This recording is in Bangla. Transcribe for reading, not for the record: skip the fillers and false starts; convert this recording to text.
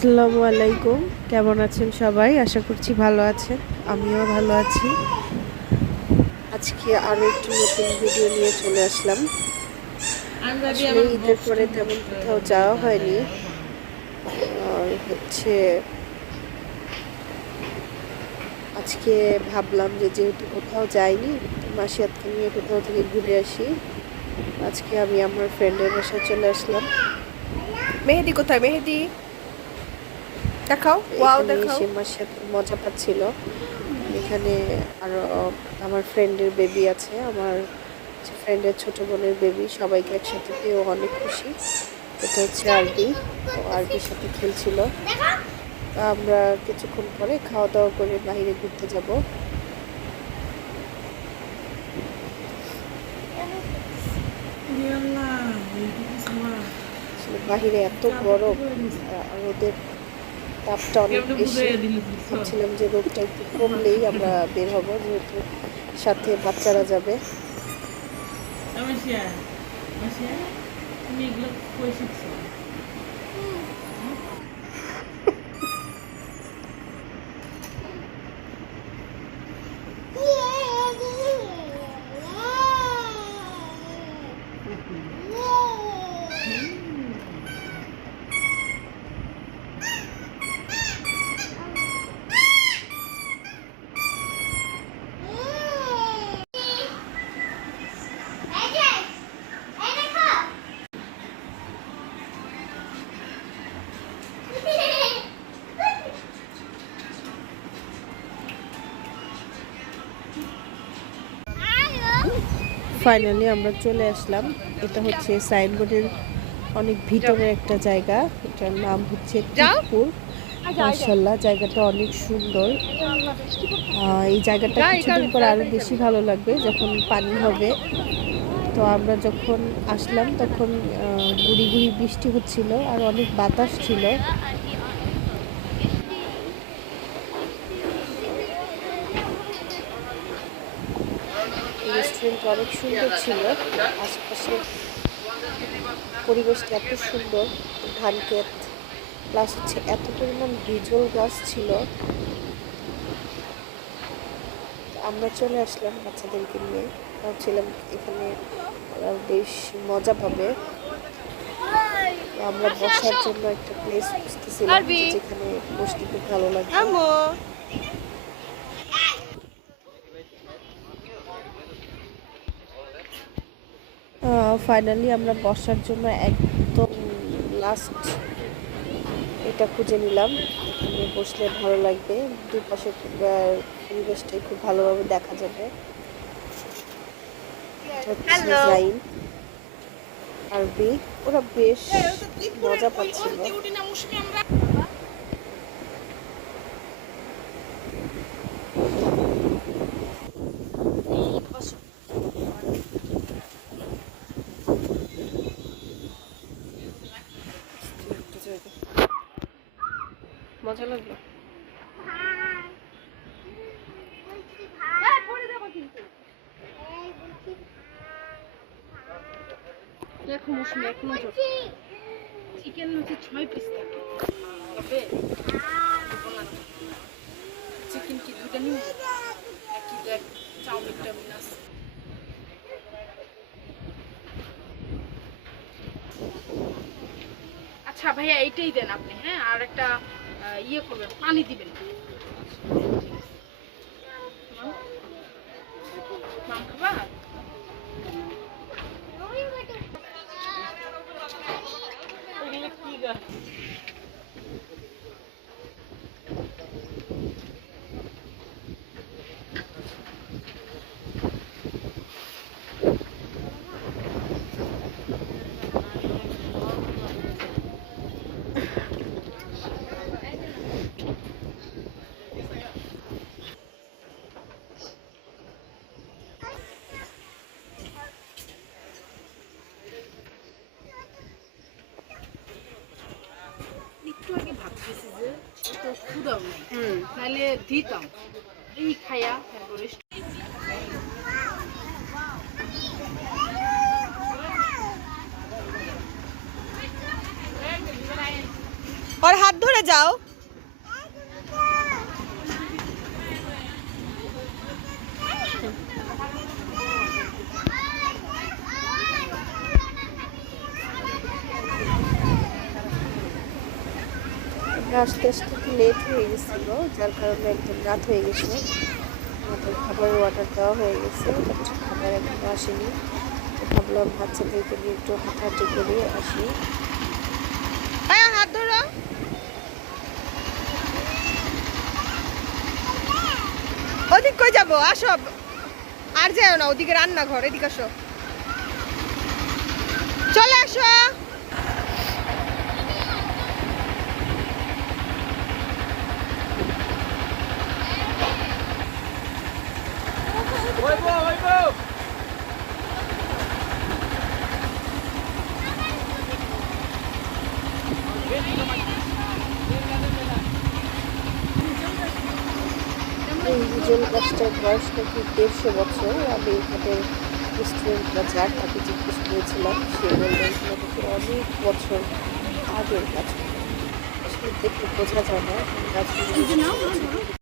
আসসালামু আলাইকুম। কেমন আছেন সবাই? আশা করছি ভালো আছেন। আমিও ভালো আছি। আজকে আরও একটি নতুন ভিডিও নিয়ে চলে আসলাম। আসলে ঈদের পরে তেমন কোথাও যাওয়া হয়নি। আর আজকে ভাবলাম যে যেহেতু কোথাও যাইনি, মাসিয়াতকে নিয়ে কোথাও থেকে ঘুরে আসি। আজকে আমি আমার ফ্রেন্ডের বাসায় চলে আসলাম। মেহেদি কোথায়? মেহেদি দেখাও, ওয়াও এখানে দেখাও। এসে মাসিয়াত খুব মজা পাচ্ছিল। এখানে আরো আমার ফ্রেন্ডের বেবি আছে, আমার ফ্রেন্ডের ছোট বোনের বেবি, সবাইকে একসাথে পেয়ে ও অনেক খুশি। এটা হচ্ছে আরবি, ও আরবির সাথে খেলছিল। তো আমরা কিছুক্ষণ পরে খাওয়া দাওয়া করে বাইরে ঘুরতে যাব। আসলে বাহিরে এত গরম, আর ওদের তাপটা অনেক বেশি। ভাবছিলাম যে রোদটা একটু কমলেই আমরা বের হব, যেহেতু সাথে বাচ্চারা যাবে। তুমি এগুলো কই শিখছো? ফাইনালি আমরা চলে আসলাম। এটা হচ্ছে সাইনবোর্ডের অনেক ভিতরে একটা জায়গা। এটার নাম হচ্ছে তিকপুর। মাশাআল্লাহ, জায়গাটা অনেক সুন্দর। এই জায়গাটা কিছুদিন পর আরো বেশি ভালো লাগবে যখন পানি হবে। তো আমরা যখন আসলাম তখন গুড়ি গুড়ি বৃষ্টি হচ্ছিল আর অনেক বাতাস ছিল। রেস্টুরেন্ট অনেক সুন্দর ছিল। আশেপাশে পরিবেশটা এত সুন্দর, ধান ক্ষেত, প্লাস হচ্ছে এত পরিমাণ হিজল গাছ ছিল। আমরা চলে আসলাম বাচ্চাদেরকে নিয়ে। ভাবছিলাম এখানে ওরা বেশ মজা পাবে। আমরা বসার জন্য একটা প্লেস খুঁজতেছিলাম যেখানে বসতে খুব ভালো লাগবে। ফাইনালি আমরা বসার জন্য একদম লাস্ট এটা খুঁজে নিলাম। এখানে বসলে ভালো লাগবে, দুপাশে পরিবেশটাই খুব ভালোভাবে দেখা যাবে। জাইন, আরবি, ওরা বেশ মজা পাচ্ছিল। মজা লাগলো। দেখো মৌসুমি এক নজর চিকেন হচ্ছে 6 পিস থাকে, তবে চিকেন কি দুটা নিব নাকি দেখ চাউমিন টাউমিন আছে। আচ্ছা ভাইয়া এইটাই দেন আপনি, হ্যাঁ, আর একটা ইয়ে করবেন, পানি দিবেন। মাম খাবা? কি গা একটু আগে ভাবতেছি যে তো ক্ষুদাও নেই, তাহলে দিতাম এই খাইয়া তারপরে और हाथ ধরে যাও। আস্তে আস্তে একটু লেট হয়ে গেছিল, যার কারণে একদম রাত হয়ে গেছে। আমাদের খাবারের অর্ডার দেওয়া হয়ে গেছে, বাট খাবার এখনো আসেনি। তো ভাবলাম বাচ্চাদেরকে নিয়ে একটু হাঁটাহাঁটি করে আসি। হ্যাঁ, হাত ধরো। ওদিক কই যাবো? আসো, আর যাও না, ওদিকে রান্নাঘর, এদিকে আসো, চলে আসো। এই হিজল গাছটার বয়স নাকি 150 বছর। আমি এখানে রেস্টুরেন্ট বা যার তাকে জিজ্ঞেস করেছিলাম, সে বললেন এখানে নাকি অনেক বছর আগের গাছ। আসলে দেখে বোঝা যায় না গাছগুলো